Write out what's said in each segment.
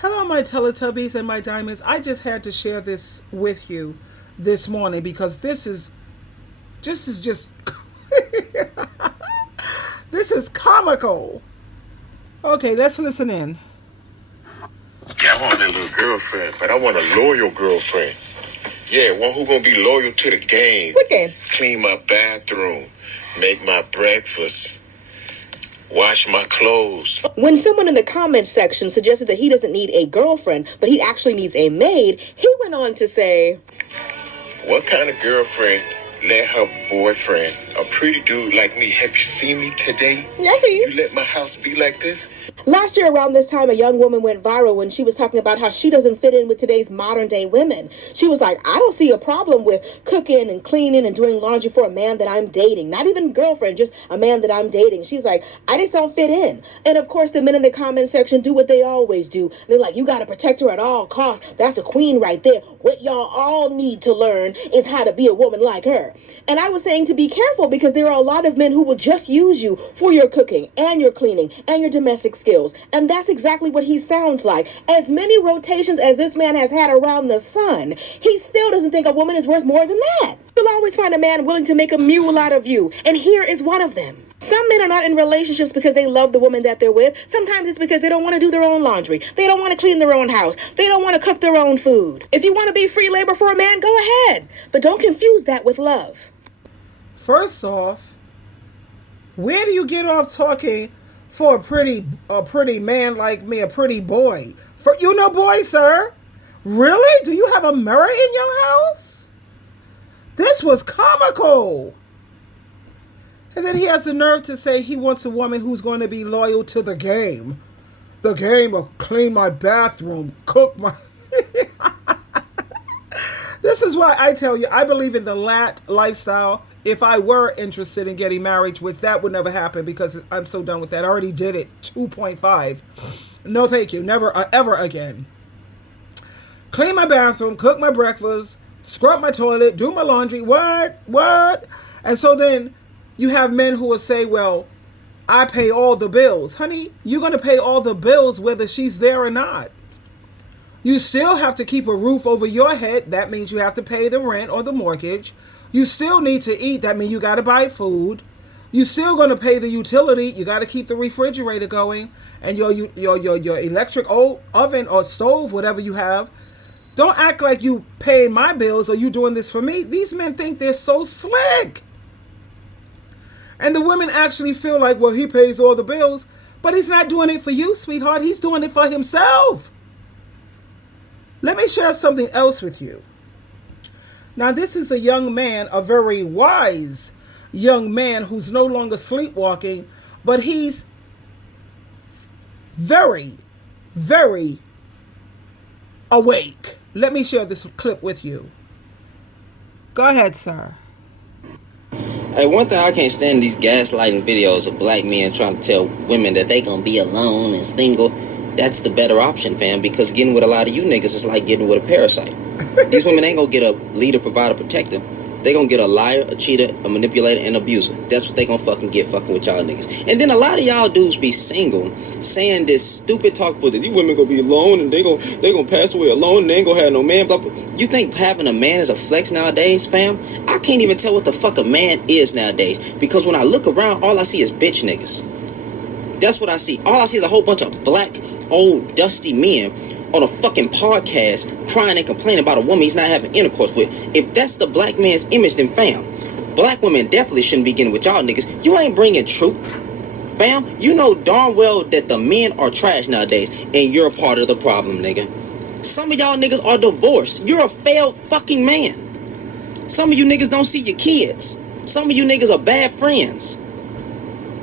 Hello, my Teletubbies and my diamonds. I just had to share this with you this morning because this is just this is comical. Okay, let's listen in. Yeah, I want a little girlfriend, but I want a loyal girlfriend. Yeah, one who gonna be loyal to the game. What game? Clean my bathroom, make my breakfast, wash my clothes. When someone in the comments section suggested that he doesn't need a girlfriend, but he actually needs a maid, he went on to say, What kind of girlfriend let her boyfriend, a pretty dude like me, have you seen me today? Yeah, I see you. You let my house be like this? Last year around this time, a young woman went viral when she was talking about how she doesn't fit in with today's modern day women. She was like, I don't see a problem with cooking and cleaning and doing laundry for a man that I'm dating. Not even girlfriend, just a man that I'm dating. She's like, I just don't fit in. And of course, the men in the comment section do what they always do. They're like, you got to protect her at all costs. That's a queen right there. What y'all all need to learn is how to be a woman like her. And I was saying to be careful because there are a lot of men who will just use you for your cooking and your cleaning and your domestic skills. And that's exactly what he sounds like. As many rotations as this man has had around the sun, he still doesn't think a woman is worth more than that. You'll always find a man willing to make a mule out of you. And here is one of them. Some men are not in relationships because they love the woman that they're with. Sometimes it's because they don't want to do their own laundry. They don't want to clean their own house. They don't want to cook their own food. If you want to be free labor for a man, go ahead. But don't confuse that with love. First off, where do you get off talking for a pretty man like me, a pretty boy? For you know, boy, sir? Really? Do you have a mirror in your house? This was comical. And then he has the nerve to say he wants a woman who's going to be loyal to the game. The game of clean my bathroom, cook my... This is why I tell you, I believe in the lat lifestyle. If I were interested in getting married, which that would never happen because I'm so done with that. I already did it. 2.5. No, thank you. Never, ever again. Clean my bathroom, cook my breakfast, scrub my toilet, do my laundry. What? And so then you have men who will say, well, I pay all the bills. Honey, you're going to pay all the bills whether she's there or not. You still have to keep a roof over your head. That means you have to pay the rent or the mortgage. You still need to eat. That means you got to buy food. You still going to pay the utility. You got to keep the refrigerator going and your electric oven or stove, whatever you have. Don't act like you pay my bills or you doing this for me. These men think they're so slick. And the women actually feel like, well, he pays all the bills, but he's not doing it for you, sweetheart. He's doing it for himself. Let me share something else with you. Now, this is a young man, a very wise young man who's no longer sleepwalking, but he's very, very awake. Let me share this clip with you. Go ahead, sir. Hey, one thing I can't stand these gaslighting videos of black men trying to tell women that they gonna be alone and single. That's the better option, fam, because getting with a lot of you niggas is like getting with a parasite. These women ain't gonna get a leader, provider, protector. They gonna get a liar, a cheater, a manipulator, and abuser. That's what they gonna fucking get fucking with y'all niggas. And then a lot of y'all dudes be single, saying this stupid talk, but these women gonna be alone and they gonna pass away alone and they ain't gonna have no man, blah, blah. You think having a man is a flex nowadays, fam? I can't even tell what the fuck a man is nowadays, because when I look around, all I see is bitch niggas. That's what I see. All I see is a whole bunch of black, old, dusty men on a fucking podcast crying and complaining about a woman he's not having intercourse with. If that's the black man's image, then fam, black women definitely shouldn't be getting with y'all niggas. You ain't bringing truth, fam. You know darn well that the men are trash nowadays, and you're a part of the problem, nigga. Some of y'all niggas are divorced. You're a failed fucking man. Some of you niggas don't see your kids. Some of you niggas are bad friends.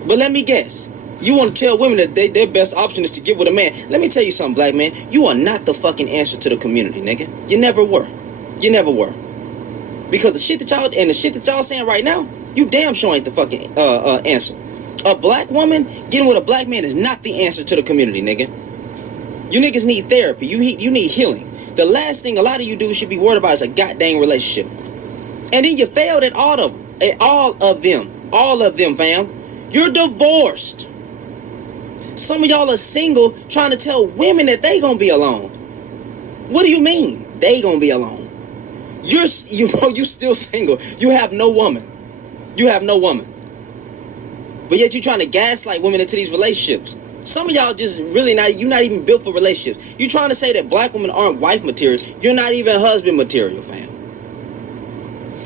But let me guess, you want to tell women that their best option is to get with a man. Let me tell you something, black man. You are not the fucking answer to the community, nigga. You never were. You never were. Because the shit that y'all saying right now, you damn sure ain't the fucking answer. A black woman getting with a black man is not the answer to the community, nigga. You niggas need therapy. You need healing. The last thing a lot of you dudes should be worried about is a goddamn relationship. And then you failed at all of them. All of them, fam. You're divorced. Some of y'all are single trying to tell women that they gonna be alone. What do you mean they gonna be alone? You still single. You have no woman. You have no woman. But yet you trying to gaslight women into these relationships. Some of y'all just really you're not even built for relationships. You trying to say that black women aren't wife material. You're not even husband material, fam.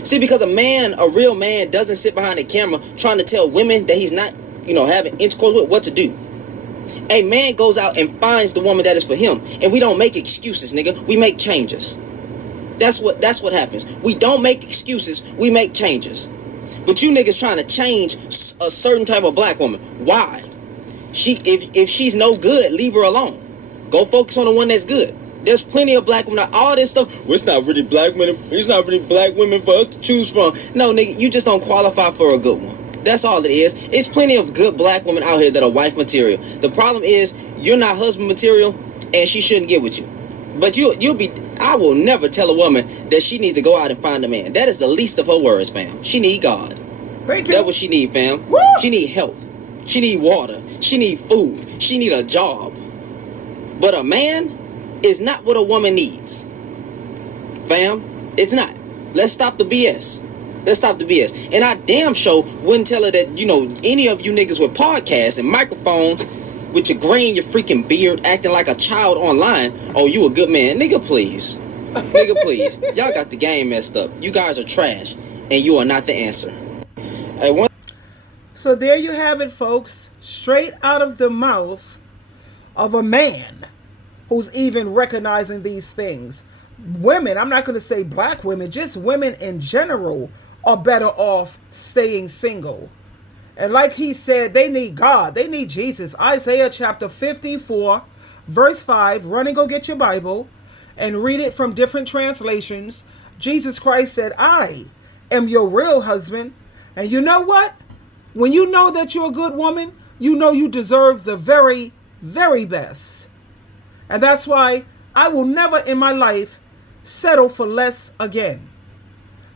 See, because a real man doesn't sit behind the camera trying to tell women that he's not, having intercourse with what to do. A man goes out and finds the woman that is for him. And we don't make excuses, nigga. We make changes. That's what happens. We don't make excuses. We make changes. But you niggas trying to change a certain type of black woman. Why? If she's no good, leave her alone. Go focus on the one that's good. There's plenty of black women. All this stuff. Well, it's not really black women. It's not really black women for us to choose from. No, nigga, you just don't qualify for a good one. That's all it is. It's plenty of good black women out here that are wife material. The problem is you're not husband material, and she shouldn't get with you. But you'll be. I will never tell a woman that she needs to go out and find a man. That is the least of her worries, fam. She need God. Thank you. That's what she need, fam. Woo! She need health. She need water. She need food. She need a job. But a man is not what a woman needs. Fam, it's not. Let's stop the BS. Let's stop the BS. And I damn sure wouldn't tell her that, any of you niggas with podcasts and microphones with your green, your freaking beard, acting like a child online, oh, you a good man. Nigga, please. Nigga, please. Y'all got the game messed up. You guys are trash, and you are not the answer. Hey, So there you have it, folks. Straight out of the mouth of a man who's even recognizing these things. Women, I'm not going to say black women, just women in general are better off staying single. And like he said, they need God. They need Jesus. Isaiah chapter 54, verse 5. Run and go get your Bible and read it from different translations. Jesus Christ said, I am your real husband. And you know what? When you know that you're a good woman, you know you deserve the very, very best. And that's why I will never in my life settle for less again.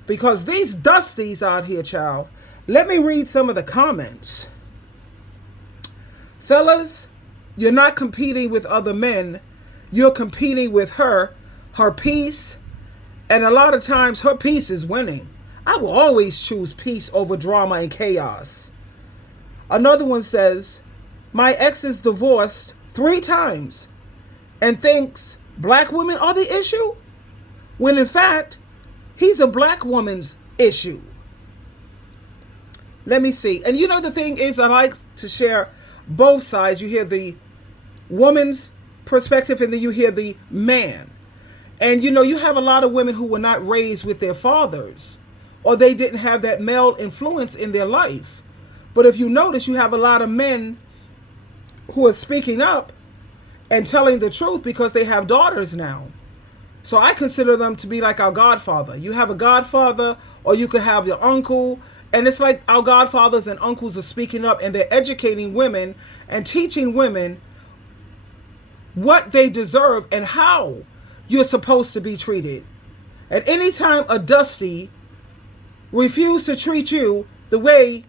Because these dusties out here, child, let me read some of the comments. Fellas, you're not competing with other men. You're competing with her peace. And a lot of times her peace is winning. I will always choose peace over drama and chaos. Another one says, my ex is divorced 3 times and thinks black women are the issue, when in fact, he's a black woman's issue. Let me see. And the thing is, I like to share both sides. You hear the woman's perspective and then you hear the man. And you have a lot of women who were not raised with their fathers, or they didn't have that male influence in their life. But if you notice, you have a lot of men who are speaking up and telling the truth because they have daughters now. So I consider them to be like our godfather. You have a godfather, or you could have your uncle. And it's like our godfathers and uncles are speaking up and they're educating women and teaching women what they deserve and how you're supposed to be treated. And anytime a dusty refuses to treat you the way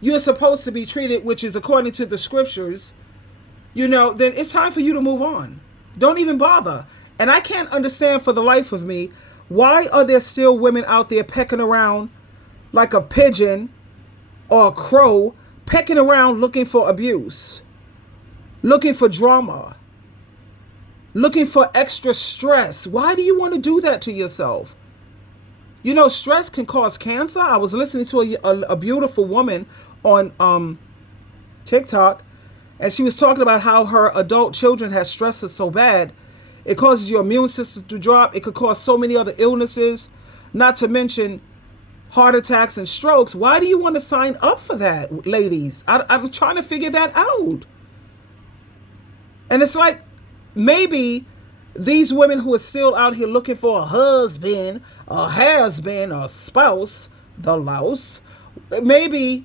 you're supposed to be treated, which is according to the scriptures, then it's time for you to move on. Don't even bother. And I can't understand for the life of me, why are there still women out there pecking around like a pigeon or a crow, pecking around looking for abuse, looking for drama, looking for extra stress? Why do you want to do that to yourself? Stress can cause cancer. I was listening to a beautiful woman on TikTok, and she was talking about how her adult children have stressed her so bad. It causes your immune system to drop. It could cause so many other illnesses, not to mention heart attacks and strokes. Why do you want to sign up for that, ladies? I'm trying to figure that out. And it's like, maybe these women who are still out here looking for a husband, a has-been, a spouse, the louse, maybe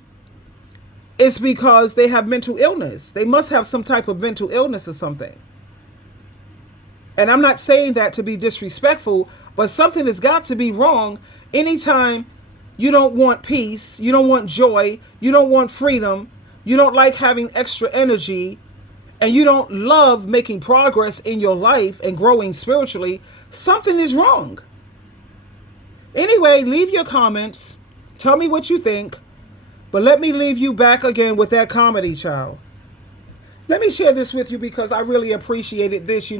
it's because they have mental illness. They must have some type of mental illness or something. And I'm not saying that to be disrespectful, but something has got to be wrong anytime you don't want peace, you don't want joy, you don't want freedom, you don't like having extra energy, and you don't love making progress in your life and growing spiritually, something is wrong. Anyway, leave your comments. Tell me what you think. But let me leave you back again with that comedy, child. Let me share this with you because I really appreciated this.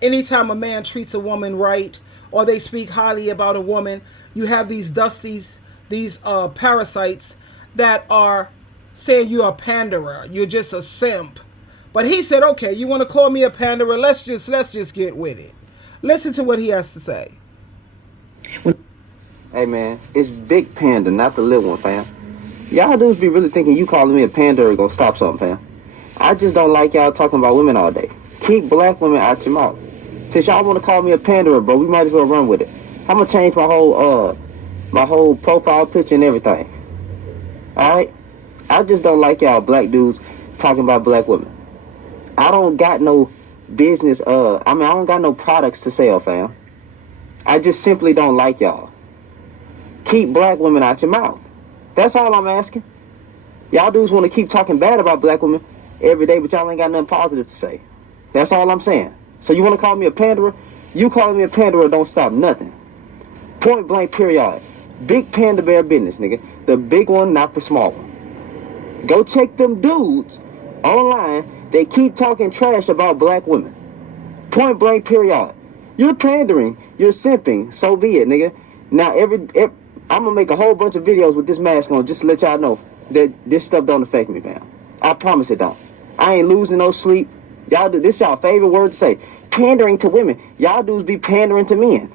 Anytime a man treats a woman right or they speak highly about a woman, you have these dusties, these parasites that are saying you're a panderer. You're just a simp. But he said, okay, you want to call me a panderer? Let's just get with it. Listen to what he has to say. Hey man, it's Big Panda, not the little one, fam. Y'all dudes be really thinking you calling me a panda or gonna stop something, fam. I just don't like y'all talking about women all day. Keep black women out your mouth. Since y'all want to call me a panderer, bro, we might as well run with it. I'm gonna change my whole profile picture and everything. Alright? I just don't like y'all black dudes talking about black women. I don't got no business, I don't got no products to sell, fam. I just simply don't like y'all. Keep black women out your mouth. That's all I'm asking. Y'all dudes want to keep talking bad about black women every day, but y'all ain't got nothing positive to say. That's all I'm saying. So you want to call me a panderer? You calling me a panderer don't stop nothing. Point blank, period. Big panda bear business, nigga. The big one, not the small one. Go check them dudes online. They keep talking trash about black women. Point blank, period. You're pandering. You're simping. So be it, nigga. Now, I'm going to make a whole bunch of videos with this mask on just to let y'all know that this stuff don't affect me, fam. I promise it don't. I ain't losing no sleep. Y'all do this y'all favorite word to say. Pandering to women. Y'all dudes be pandering to men.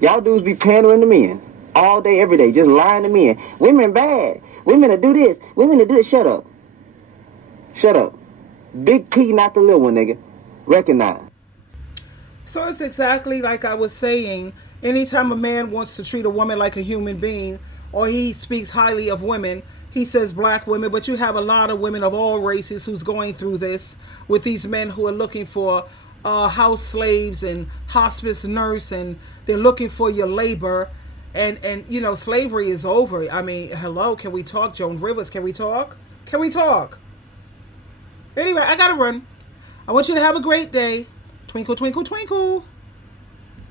Y'all dudes be pandering to men. All day, every day. Just lying to men. Women bad. Women that do this. Women that do this. Shut up. Shut up. Big P, not the little one, nigga. Recognize. So it's exactly like I was saying. Anytime a man wants to treat a woman like a human being, or he speaks highly of women, he says black women, but you have a lot of women of all races who's going through this with these men who are looking for house slaves and hospice nurse, and they're looking for your labor. And slavery is over. I mean, hello, can we talk? Joan Rivers, can we talk? Can we talk? Anyway, I gotta run. I want you to have a great day. Twinkle, twinkle, twinkle.